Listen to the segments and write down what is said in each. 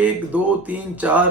1, 2, 3, 4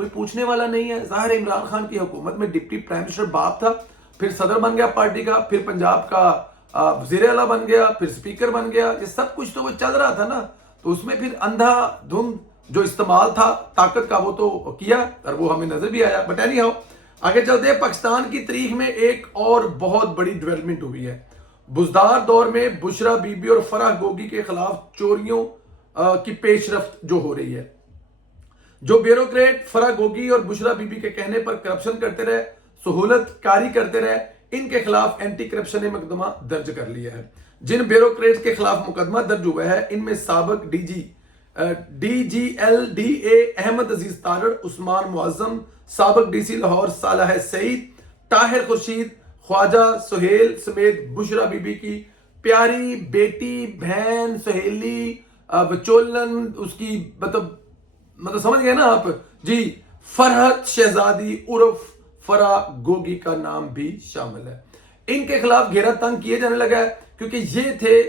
کوئی پوچھنے والا نہیں ہے. ظاہر عمران خان کی حکومت میں ڈپٹی پرائم منسٹر باپ تھا, پھر صدر بن گیا پارٹی کا, پھر پنجاب کا وزیر اعلیٰ بن گیا, پھر سپیکر بن گیا. یہ سب کچھ تو وہ چل رہا تھا نا, تو اس میں پھر اندھا دھند جو استعمال تھا طاقت کا وہ تو کیا, اور وہ ہمیں نظر بھی آیا. بٹ اینی ہاؤ آگے چلتے ہیں. پاکستان کی تاریخ میں ایک اور بہت بڑی ڈیولپمنٹ ہوئی ہے. بزدار دور میں بشرا بی بی اور فرح گوگی کے خلاف چوریوں کی پیش رفت جو ہو رہی ہے. جو بیوروکریٹ فرح گوگی اور بشرا بی بی کے کہنے پر کرپشن کرتے رہے, سہولت کاری کرتے رہے, ان کے خلاف اینٹی کرپشن نے مقدمہ درج کر لیا ہے. جن بیوروکریٹ کے خلاف مقدمہ درج ہوا ہے ان میں سابق D G L D A Ahmad Aziz Tarar, Usman Moazzam, سابق ڈی سی لاہور صالح سعید, طاہر خورشید, خواجہ سہیل سمیت بشرا بی بی کی پیاری بیٹی, بہن, سہیلی, بچولن, اس کی مطلب سمجھ گئے نا آپ جی, فرحت شہزادی عرف فرح گوگی کا نام بھی شامل ہے. ان کے خلاف گھیرا تنگ کیے جانے لگا ہے کیونکہ یہ تھے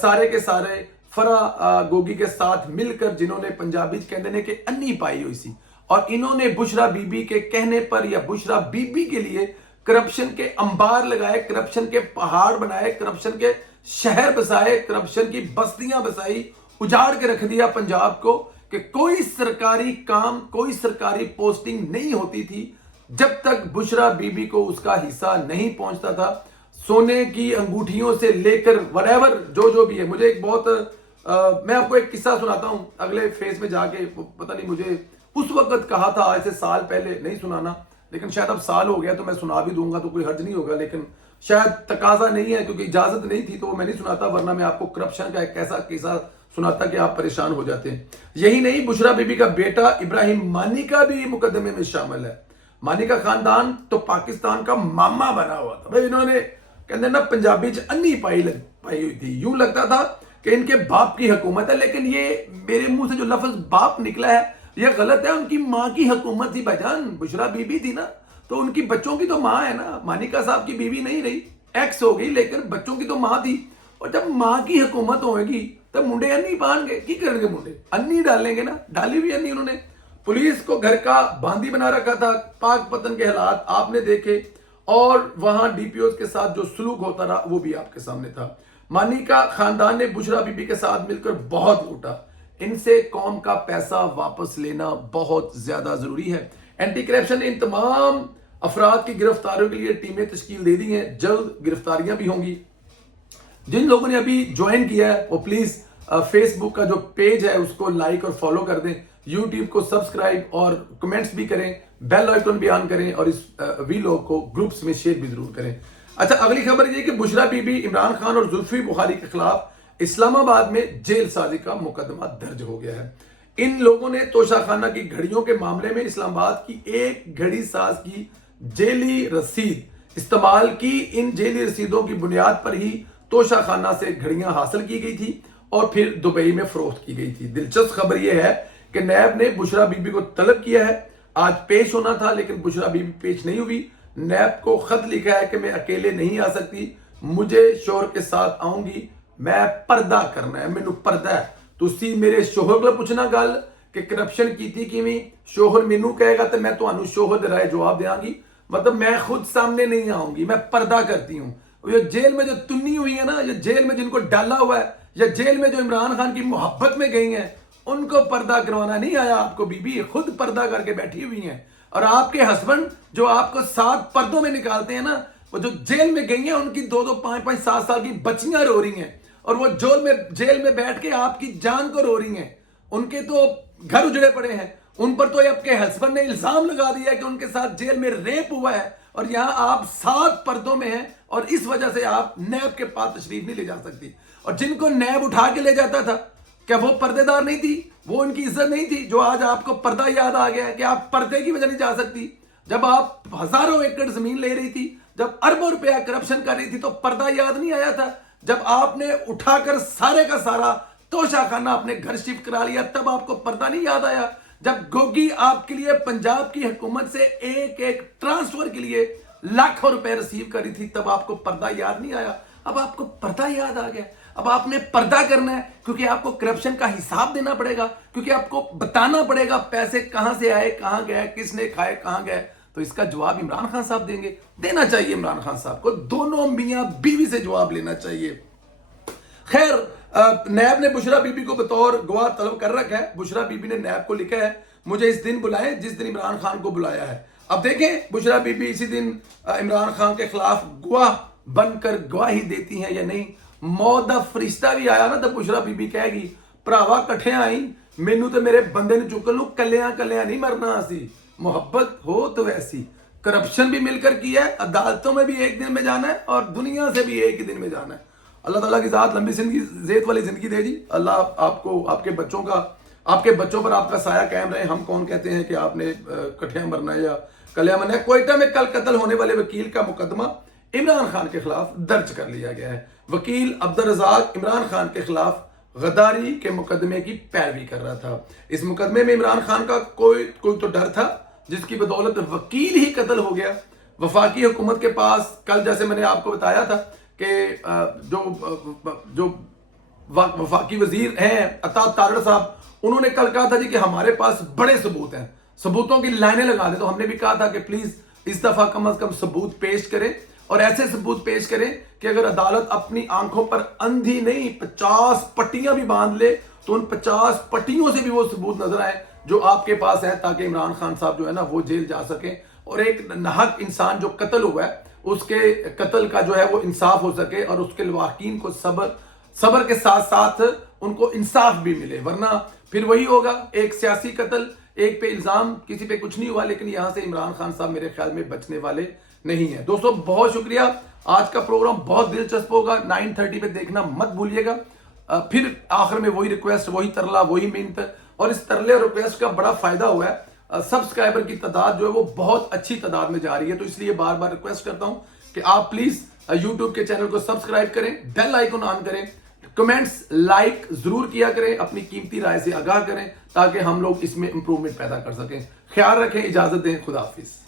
سارے کے سارے فرح گوگی کے ساتھ مل کر جنہوں نے پنجابی کہتے ہیں کہ انی پائی ہوئی سی, اور انہوں نے بشرا بی بی کے کہنے پر یا بشرا بی بی کے لیے کرپشن کے انبار لگائے, کرپشن کے پہاڑ بنائے, کرپشن کے شہر بسائے, کرپشن کی بستیاں بسائی, اجاڑ کے رکھ دیا پنجاب کو کہ کوئی سرکاری کام, کوئی سرکاری پوسٹنگ نہیں ہوتی تھی جب تک بشرا بی بی کو اس کا حصہ نہیں پہنچتا تھا. سونے کی انگوٹھیوں سے لے کر whatever جو بھی ہے. مجھے ایک بہت میں آپ کو ایک قصہ سناتا ہوں اگلے فیز میں جا کے, پتہ نہیں مجھے اس وقت کہا تھا آج سے سال پہلے, نہیں سنانا لیکن شاید اب سال ہو گیا تو میں سنا بھی دوں گا تو کوئی حرج نہیں ہوگا, لیکن شاید تقاضا نہیں ہے کیونکہ اجازت نہیں تھی تو وہ میں نہیں سناتا, ورنہ میں آپ کو کرپشن کا ایک ایسا قصہ سناتا کہ آپ پریشان ہو جاتے ہیں. یہی نہیں, بشرا بی بی کا بیٹا ابراہیم مانی کا بھی مقدمے میں شامل ہے. مانی کا خاندان تو پاکستان کا ماما بنا ہوا تھا بھائی. انہوں نے کہتے ہیں نا پنجابی انی پائی ہوئی تھی, یوں لگتا تھا کہ ان کے باپ کی حکومت ہے, لیکن یہ میرے منہ سے جو لفظ باپ نکلا ہے یہ غلط ہے. ان کی ماں کی حکومت تھی بھائی جان, بشرا بی بی تھی نا, تو ان کی بچوں کی تو ماں ہے نا. مانیکا صاحب کی بیوی نہیں رہی, ایکس ہو گئی, لیکن بچوں کی تو ماں تھی. اور جب ماں کی حکومت ہوئے گی تب منڈے انی پان گے, کی کریں گے منڈے, انی ڈالیں گے نا, ڈالی بھی انی انہوں نے. پولیس کو گھر کا باندی بنا رکھا تھا. پاک پتن کے حالات آپ نے دیکھے, اور وہاں ڈی پی اوز کے ساتھ جو سلوک ہوتا رہا وہ بھی آپ کے سامنے تھا. مانی کا خاندان نے بشرا بی بی کے ساتھ مل کر بہت لوٹا. ان سے قوم کا پیسہ واپس لینا بہت زیادہ ضروری ہے. اینٹی کرپشن ان تمام افراد کی گرفتاریوں کے لیے ٹیمیں تشکیل دے دی ہیں, جلد گرفتاریاں بھی ہوں گی. جن لوگوں نے ابھی جوائن کیا ہے وہ پلیز فیس بک کا جو پیج ہے اس کو لائک اور فالو کر دیں, یوٹیوب کو سبسکرائب اور کمنٹس بھی کریں, بیل آئیکن بھی آن کریں, اور اس ویلوگ کو گروپس میں شیئر بھی ضرور کریں. اچھا, اگلی خبر یہ کہ بشرا بی بی, عمران خان اور زلفی بخاری کے خلاف اسلام آباد میں جیل سازی کا مقدمہ درج ہو گیا ہے. ان لوگوں نے توشہ خانہ کی گھڑیوں کے معاملے میں اسلام آباد کی ایک گھڑی ساز کی جیلی رسید استعمال کی. ان جیلی رسیدوں کی بنیاد پر ہی توشہ خانہ سے گھڑیاں حاصل کی گئی تھی اور پھر دبئی میں فروخت کی گئی تھی. دلچسپ خبر یہ ہے کہ نیب نے بشرا بی بی کو طلب کیا ہے. آج پیش ہونا تھا لیکن بشرا بی بی پیش نہیں ہوئی. نیب کو خط لکھا ہے کہ میں اکیلے نہیں آ سکتی, مجھے شوہر کے ساتھ آؤں گی, میں پردہ کرنا ہے, مینوں پردہ ہے. تسی میرے شوہر کو پوچھنا گل کہ کرپشن کیتی کیویں, شوہر مینوں کہے گا تو میں تانوں شوہر دے رائے جواب دیاں گی. مطلب میں خود سامنے نہیں آؤں گی, میں پردہ کرتی ہوں. یہ جیل میں جو تنی ہوئی ہے نا, یہ جیل میں جن کو ڈالا ہوا ہے, یا جیل میں جو عمران خان کی محبت میں گئی ہیں, ان کو پردہ کروانا نہیں آیا آپ کو. بی بی خود پردہ کر کے بیٹھی ہوئی ہیں, اور آپ کے ہسبینڈ جو آپ کو 7 پردوں میں نکالتے ہیں نا, وہ جو جیل میں گئی ہیں ان کی 2-2, 5-5, 7 سال کی بچیاں رو رہی ہیں, اور وہ جیل میں بیٹھ کے آپ کی جان کو رو رہی ہیں. ان کے تو گھر اجڑے پڑے ہیں, ان پر تو آپ کے ہسبینڈ نے الزام لگا دیا کہ ان کے ساتھ جیل میں ریپ ہوا ہے, اور یہاں آپ 7 پردوں میں ہیں, اور اس وجہ سے آپ نیب کے پاس تشریف نہیں لے جا سکتی. اور جن کو نیب اٹھا کے لے جاتا تھا, کیا وہ پردے دار نہیں تھی, وہ ان کی عزت نہیں تھی, جو آج آپ کو پردہ یاد آ گیا ہے کہ آپ پردے کی وجہ نہیں جا سکتی. جب آپ ہزاروں ایکڑ زمین لے رہی تھی, جب اربوں روپیہ کرپشن کر رہی تھی, تو پردہ یاد نہیں آیا تھا. جب آپ نے اٹھا کر سارے کا سارا توشہ خانہ اپنے گھر شفٹ کرا لیا, تب آپ کو پردہ نہیں یاد آیا. جب گوگی آپ کے لیے پنجاب کی حکومت سے ایک ٹرانسفر کے لیے لاکھوں روپے ریسیو کری تھی, تب آپ کو پردہ یاد نہیں آیا. اب آپ کو پردہ یاد آ گیا. اب آپ نے پردہ کرنا ہے کیونکہ آپ کو کرپشن کا حساب دینا پڑے گا, کیونکہ آپ کو بتانا پڑے گا پیسے کہاں سے آئے, کہاں گئے, کس نے کھائے, کہاں گئے. تو اس کا جواب عمران خان صاحب دیں گے. دینا چاہیے عمران خان صاحب کو, دونوں میاں بیوی سے جواب لینا چاہیے. خیر, نیب نے بشرا بی بی کو بطور گواہ طلب کر رکھا ہے. بشرا بی بی نے نیب کو لکھا ہے مجھے اس دن بلائیں جس دن عمران خان کو بلایا ہے. اب دیکھیں بشرا بی بی اسی دن عمران خان کے خلاف گواہ بن کر گواہی دیتی ہیں یا نہیں. موت دا فرشتہ بھی آیا نا تو بشرا بی بی کہے گی بھراوا کٹھے آئی, مینوں تے میرے بندے نے چکل لوں, کلیاں کلیاں نہیں مرنا اسی, محبت ہو تو ایسی. کرپشن بھی مل کر کیا ہے, عدالتوں میں بھی ایک دن میں جانا ہے اور دنیا سے بھی ایک ہی دن میں جانا ہے. اللہ تعالیٰ کی ذات لمبی زندگی, زیت والی زندگی دے جی. اللہ آپ کو, آپ کے بچوں کا, آپ کے بچوں پر آپ کا سایہ قائم رہے. ہم کون کہتے ہیں کہ آپ نے کٹھیاں مرنا ہے یا کلیاں مرنا ہے. کوئٹہ میں کل قتل ہونے والے وکیل کا مقدمہ عمران خان کے خلاف درج کر لیا گیا ہے. وکیل عبدالرزاق عمران خان کے خلاف غداری کے مقدمے کی پیروی کر رہا تھا. اس مقدمے میں عمران خان کا کوئی تو ڈر تھا جس کی بدولت وکیل ہی قتل ہو گیا. وفاقی حکومت کے پاس کل, جیسے میں نے آپ کو بتایا تھا کہ جو وفاقی وزیر ہیں عطا تارڑ صاحب, انہوں نے کل کہا تھا جی کہ ہمارے پاس بڑے ثبوت ہیں, ثبوتوں کی لائنیں لگا دیں. تو ہم نے بھی کہا تھا کہ پلیز اس دفعہ کم از کم ثبوت پیش کریں, اور ایسے ثبوت پیش کریں کہ اگر عدالت اپنی آنکھوں پر اندھی نہیں 50 پٹیاں بھی باندھ لے تو ان 50 پٹیوں سے بھی وہ ثبوت نظر آئے جو آپ کے پاس ہے, تاکہ عمران خان صاحب جو ہے نا وہ جیل جا سکیں اور ایک ناحق انسان جو قتل ہوا ہے اس کے قتل کا جو ہے وہ انصاف ہو سکے, اور اس کے لواحقین کو صبر کے ساتھ ساتھ ان کو انصاف بھی ملے. ورنہ پھر وہی ہوگا, ایک سیاسی قتل, ایک پہ الزام, کسی پہ کچھ نہیں ہوا, لیکن یہاں سے عمران خان صاحب میرے خیال میں بچنے والے نہیں ہیں. دوستو بہت شکریہ, آج کا پروگرام بہت دلچسپ ہوگا, 9:30 پہ دیکھنا مت بھولیے گا. پھر آخر میں وہی ریکویسٹ, وہی ترلا, وہی منت, اور اس ترلے اور ریکویسٹ کا بڑا فائدہ ہوا ہے. سبسکرائبر کی تعداد جو ہے وہ بہت اچھی تعداد میں جا رہی ہے, تو اس لیے بار بار ریکویسٹ کرتا ہوں کہ آپ پلیز یوٹیوب کے چینل کو سبسکرائب کریں, بیل آئیکن آن کریں, کمنٹس لائک ضرور کیا کریں, اپنی قیمتی رائے سے آگاہ کریں تاکہ ہم لوگ اس میں امپروومنٹ پیدا کر سکیں. خیال رکھیں, اجازت دیں, خدا حافظ.